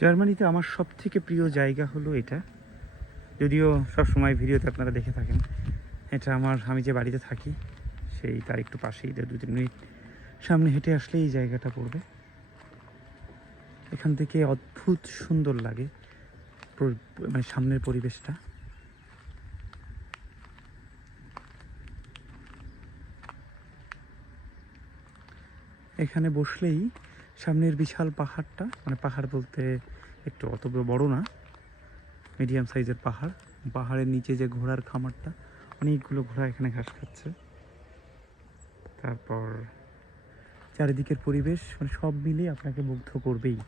জার্মানিতে আমার সবথেকে প্রিয় জায়গা হলো এটা, যদিও সবসময় ভিডিওতে আপনারা দেখে থাকেন। এটা আমি যে বাড়িতে থাকি সেই তার একটু পাশেই, 2-3 মিনিট সামনে হেঁটে আসলে এই জায়গাটা পড়বে। এখান থেকে অদ্ভুত সুন্দর লাগে মানে সামনের পরিবেশটা। এখানে বসলেই সামনের বিশাল পাহাড়টা, মানে পাহাড় বলতে একটু অত বড় না, মিডিয়াম সাইজের পাহাড়, পাহাড়ের নিচে যে ঘোড়ার খামারটা, অনেকগুলো ঘোড়া এখানে ঘাস খাচ্ছে। তারপর চারিদিকের পরিবেশ মানে সব মিলিয়ে আপনাকে মুগ্ধ করবেই।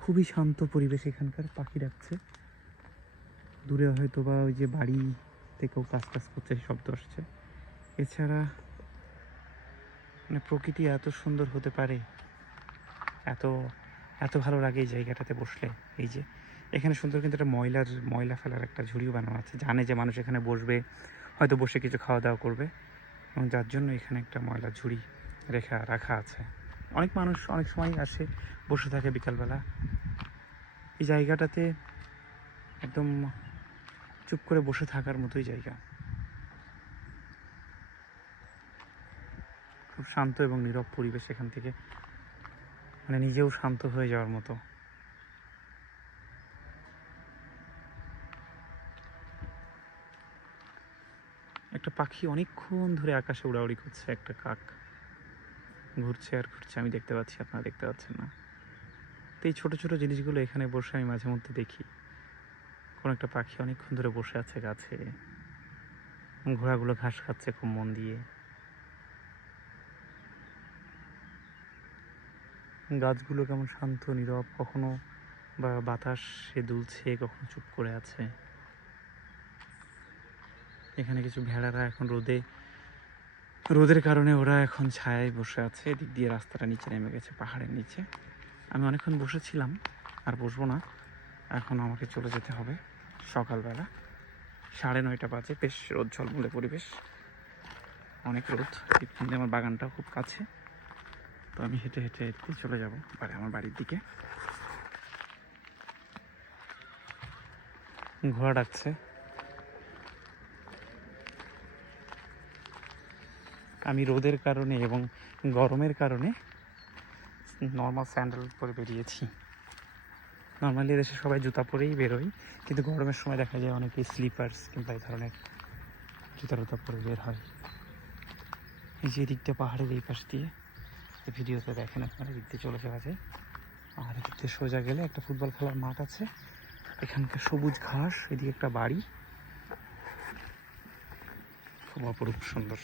খুবই শান্ত পরিবেশ এখানকার, পাখি ডাকছে, দূরে হয়তো বা ওই যে বাড়ি থেকেও কাজ করছে শব্দ আসছে। এছাড়া মানে প্রকৃতি এত সুন্দর হতে পারে, এত এত ভালো লাগে এই জায়গাটাতে বসলে। এই যে এখানে সুন্দর কিন্তু একটা ময়লা ফেলার একটা ঝুড়িও বানানো আছে, জানে যে মানুষ এখানে বসবে, হয়তো বসে কিছু খাওয়া দাওয়া করবে, এবং যার জন্য এখানে একটা ময়লার ঝুড়ি রাখা আছে। অনেক মানুষ অনেক সময় আসে, বসে থাকে বিকালবেলা এই জায়গাটাতে, একদম চুপ করে বসে থাকার মতোই জায়গা। খুব শান্ত এবং নীরব পরিবেশ এখান থেকে, মানে নিজেও শান্ত হয়ে যাওয়ার মতো। একটা পাখি অনেকক্ষণ ধরে আকাশে উড়াউড়ি করছে, একটা কাক ঘুরছে আর ঘুরছে, আমি দেখতে পাচ্ছি, আপনারা দেখতে পাচ্ছেন না। তো এই ছোটো ছোটো জিনিসগুলো এখানে বসে আমি মাঝে মধ্যে দেখি। কোনো একটা পাখি অনেকক্ষণ ধরে বসে আছে গাছে, ঘোড়াগুলো ঘাস খাচ্ছে খুব মন দিয়ে। গাছগুলো কেমন শান্ত নীরব, কখনো বা বাতাসে দুলছে, কখনো চুপ করে আছে। এখানে কিছু ভেড়ারা এখন রোদের কারণে ওরা এখন ছায়ায় বসে আছে। এদিক দিয়ে রাস্তাটা নিচে নেমে গেছে পাহাড়ের নিচে। আমি অনেকক্ষণ বসেছিলাম, আর বসবো না, এখন আমাকে চলে যেতে হবে। সকালবেলা 9:30 বাজে, বেশ রোদ ঝলমলে পরিবেশ, অনেক রোদ। কিন্তু আমার বাগানটাও খুব কাছে, তো আমি হেঁটে হেঁটে হেঁটে চলে যাব আমার বাড়ির দিকে। ঘোড়া ডাকছে। আমি রোদের কারণে এবং গরমের কারণে নর্মাল স্যান্ডেল পরে বেরিয়েছি। নর্মালি দেশে সবাই জুতা পরেই বেরোয়, কিন্তু গরমের সময় দেখা যায় অনেকেই স্লিপার্স কিংবা এই ধরনের জুতা পরে বের হয়। এই যে দিকটা পাহাড়ের এই পাশ দিয়ে ভিডিওতে দেখেন আপনারা, দিক দিয়ে চলে যাওয়া যায়। আর এদিক দিয়ে সোজা গেলে একটা ফুটবল খেলার মাঠ আছে, এখানকার সবুজ ঘাস, এদিকে একটা বাড়ি, খুব অপরূপ সুন্দর।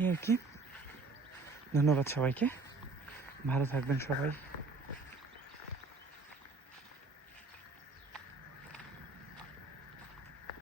এই আর কি। ধন্যবাদ সবাইকে, ভালো থাকবেন সবাই।